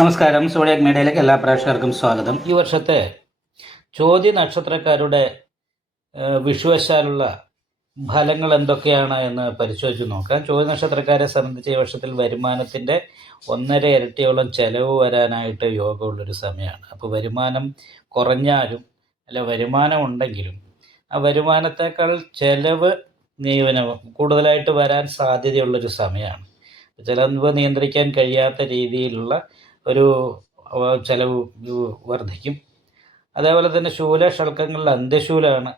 നമസ്കാരം. സോഡിയാക് മീഡിയയിലേക്ക് എല്ലാ പ്രേക്ഷകർക്കും സ്വാഗതം. ഈ വർഷത്തെ ചോതി നക്ഷത്രക്കാരുടെ വിഷുവശാലുള്ള ഫലങ്ങൾ എന്തൊക്കെയാണ് എന്ന് പരിശോധിച്ച് നോക്കാം. ചോതി നക്ഷത്രക്കാരെ സംബന്ധിച്ച് ഈ വർഷത്തിൽ വരുമാനത്തിൻ്റെ 1.5 ഇരട്ടിയോളം ചെലവ് വരാനായിട്ട് യോഗമുള്ളൊരു സമയമാണ്. അപ്പോൾ വരുമാനം കുറഞ്ഞാലും അല്ല വരുമാനം ഉണ്ടെങ്കിലും ആ വരുമാനത്തേക്കാൾ ചെലവ് കൂടുതലായിട്ട് വരാൻ സാധ്യതയുള്ളൊരു സമയമാണ്. ചിലവ് നിയന്ത്രിക്കാൻ കഴിയാത്ത രീതിയിലുള്ള ഒരു ചെലവ് വർദ്ധിക്കും. അതേപോലെ തന്നെ ശൂലഷൾക്കങ്ങളിൽ അന്ത്യശൂലമാണ്.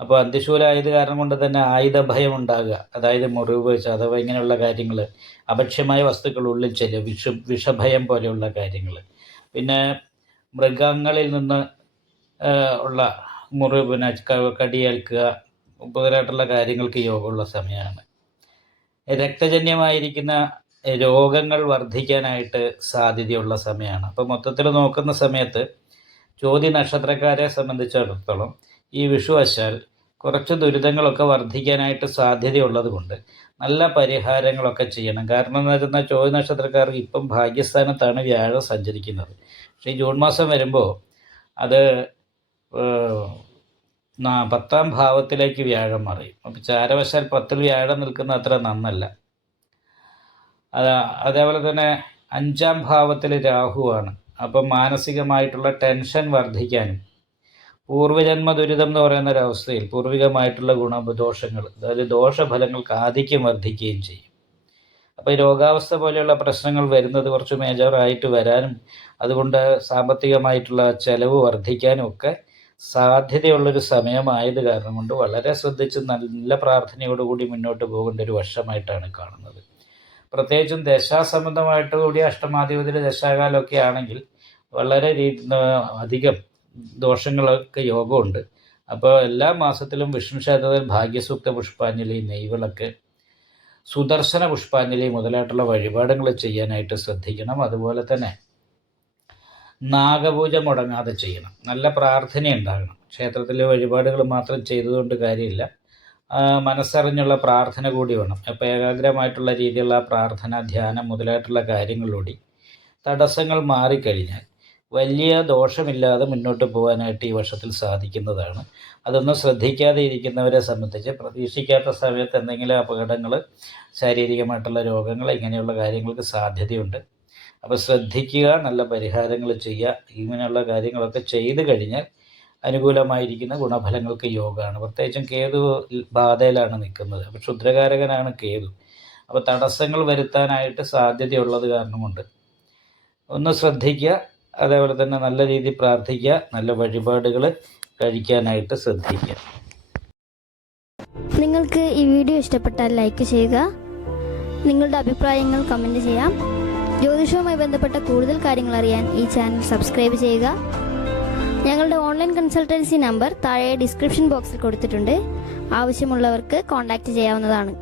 അപ്പോൾ അന്ത്യശൂലമായത് കാരണം കൊണ്ട് തന്നെ ആയുധഭയം ഉണ്ടാകുക, അതായത് മുറിവ്, ചതവ്, ഇങ്ങനെയുള്ള കാര്യങ്ങൾ, അഭക്ഷ്യമായ വസ്തുക്കളുള്ളിൽ വിഷഭയം പോലെയുള്ള കാര്യങ്ങൾ, പിന്നെ മൃഗങ്ങളിൽ നിന്ന് ഉള്ള മുറിവ്, കടിയേൽക്കുക മുതലായിട്ടുള്ള കാര്യങ്ങൾക്ക് യോഗമുള്ള സമയമാണ്. രക്തജന്യമായിരിക്കുന്ന രോഗങ്ങൾ വർദ്ധിക്കാനായിട്ട് സാധ്യതയുള്ള സമയമാണ്. അപ്പോൾ മൊത്തത്തിൽ നോക്കുന്ന സമയത്ത് ചോതി നക്ഷത്രക്കാരെ സംബന്ധിച്ചിടത്തോളം ഈ വിഷുവശാൽ കുറച്ച് ദുരിതങ്ങളൊക്കെ വർദ്ധിക്കാനായിട്ട് സാധ്യതയുള്ളത് കൊണ്ട് നല്ല പരിഹാരങ്ങളൊക്കെ ചെയ്യണം. കാരണം എന്ന് വെച്ചാൽ ചോതി നക്ഷത്രക്കാർക്ക് ഇപ്പം ഭാഗ്യസ്ഥാനത്താണ് വ്യാഴം സഞ്ചരിക്കുന്നത്. പക്ഷേ ഈ ജൂൺ മാസം വരുമ്പോൾ അത് 10ാം ഭാവത്തിലേക്ക് വ്യാഴം മറിയും. അപ്പോൾ ചാരവശാൽ 10ൽ വ്യാഴം നിൽക്കുന്ന അത്ര നന്നല്ല. അതേപോലെ തന്നെ 5ാം ഭാവത്തിൽ രാഹുവാണ്. അപ്പം മാനസികമായിട്ടുള്ള ടെൻഷൻ വർദ്ധിക്കാനും പൂർവ്വജന്മ ദുരിതം എന്ന് പറയുന്ന ഒരവസ്ഥയിൽ പൂർവികമായിട്ടുള്ള ഗുണദോഷങ്ങൾ, അതായത് ദോഷഫലങ്ങൾക്ക് ആധിക്യം വർദ്ധിക്കുകയും ചെയ്യും. അപ്പോൾ ഈ രോഗാവസ്ഥ പോലെയുള്ള പ്രശ്നങ്ങൾ വരുന്നത് കുറച്ച് മേജറായിട്ട് വരാനും അതുകൊണ്ട് സാമ്പത്തികമായിട്ടുള്ള ചെലവ് വർദ്ധിക്കാനും ഒക്കെ സാധ്യതയുള്ളൊരു സമയമായത് കാരണം കൊണ്ട് വളരെ ശ്രദ്ധിച്ച് നല്ല പ്രാർത്ഥനയോടുകൂടി മുന്നോട്ട് പോകേണ്ട ഒരു വർഷമായിട്ടാണ് കാണുന്നത്. പ്രത്യേകിച്ചും ദശാസംബന്ധമായിട്ട് കൂടി അഷ്ടമാധിപതിയുടെ ദശാകാലമൊക്കെ ആണെങ്കിൽ വളരെ അധികം ദോഷങ്ങളൊക്കെ യോഗമുണ്ട്. അപ്പോൾ എല്ലാ മാസത്തിലും വിഷ്ണു ക്ഷേത്രത്തിൽ ഭാഗ്യസൂക്ത പുഷ്പാഞ്ജലി, നെയ്വിളക്ക്, സുദർശന പുഷ്പാഞ്ജലി മുതലായിട്ടുള്ള വഴിപാടുകൾ ചെയ്യാനായിട്ട് ശ്രദ്ധിക്കണം. അതുപോലെ തന്നെ നാഗപൂജ മുടങ്ങാതെ ചെയ്യണം. നല്ല പ്രാർത്ഥന ഉണ്ടാകണം. ക്ഷേത്രത്തിലെ വഴിപാടുകൾ മാത്രം ചെയ്തതുകൊണ്ട് കാര്യമില്ല, മനസ്സറിഞ്ഞുള്ള പ്രാർത്ഥന കൂടി വേണം. അപ്പോൾ ഏകാഗ്രമായിട്ടുള്ള രീതിയിലുള്ള പ്രാർത്ഥന, ധ്യാനം മുതലായിട്ടുള്ള കാര്യങ്ങളിലൂടെ തടസ്സങ്ങൾ മാറിക്കഴിഞ്ഞാൽ വലിയ ദോഷമില്ലാതെ മുന്നോട്ട് പോകാനായിട്ട് ഈ വർഷത്തിൽ സാധിക്കുന്നതാണ്. അതൊന്നും ശ്രദ്ധിക്കാതെ ഇരിക്കുന്നവരെ സംബന്ധിച്ച് പ്രതീക്ഷിക്കാത്ത സമയത്ത് എന്തെങ്കിലും അപകടങ്ങൾ, ശാരീരികമായിട്ടുള്ള രോഗങ്ങൾ, ഇങ്ങനെയുള്ള കാര്യങ്ങൾക്ക് സാധ്യതയുണ്ട്. അപ്പോൾ ശ്രദ്ധിക്കുക, നല്ല പരിഹാരങ്ങൾ ചെയ്യുക. ഇങ്ങനെയുള്ള കാര്യങ്ങളൊക്കെ ചെയ്തു കഴിഞ്ഞാൽ അനുകൂലമായിരിക്കുന്ന ഗുണഫലങ്ങൾക്ക് യോഗമാണ്. പ്രത്യേകിച്ചും കേതു ബാധയിലാണ് നിൽക്കുന്നത്. അപ്പോൾ ക്ഷുദ്രകാരകനാണ് കേതു. അപ്പോൾ തടസ്സങ്ങൾ വരുത്താനായിട്ട് സാധ്യതയുള്ളത് കാരണം കൊണ്ട് ഒന്ന് ശ്രദ്ധിക്കുക. അതേപോലെ തന്നെ നല്ല രീതിയിൽ പ്രാർത്ഥിക്കുക, നല്ല വഴിപാടുകൾ കഴിക്കാനായിട്ട് ശ്രദ്ധിക്കുക. നിങ്ങൾക്ക് ഈ വീഡിയോ ഇഷ്ടപ്പെട്ടാൽ ലൈക്ക് ചെയ്യുക. നിങ്ങളുടെ അഭിപ്രായങ്ങൾ കമൻറ്റ് ചെയ്യാം. ജ്യോതിഷവുമായി ബന്ധപ്പെട്ട കൂടുതൽ കാര്യങ്ങൾ അറിയാൻ ഈ ചാനൽ സബ്സ്ക്രൈബ് ചെയ്യുക. ഞങ്ങളുടെ ഓൺലൈൻ കൺസൾട്ടൻസി നമ്പർ താഴെ ഡിസ്ക്രിപ്ഷൻ ബോക്സിൽ കൊടുത്തിട്ടുണ്ട്. ആവശ്യമുള്ളവർക്ക് കോൺടാക്റ്റ് ചെയ്യാവുന്നതാണ്.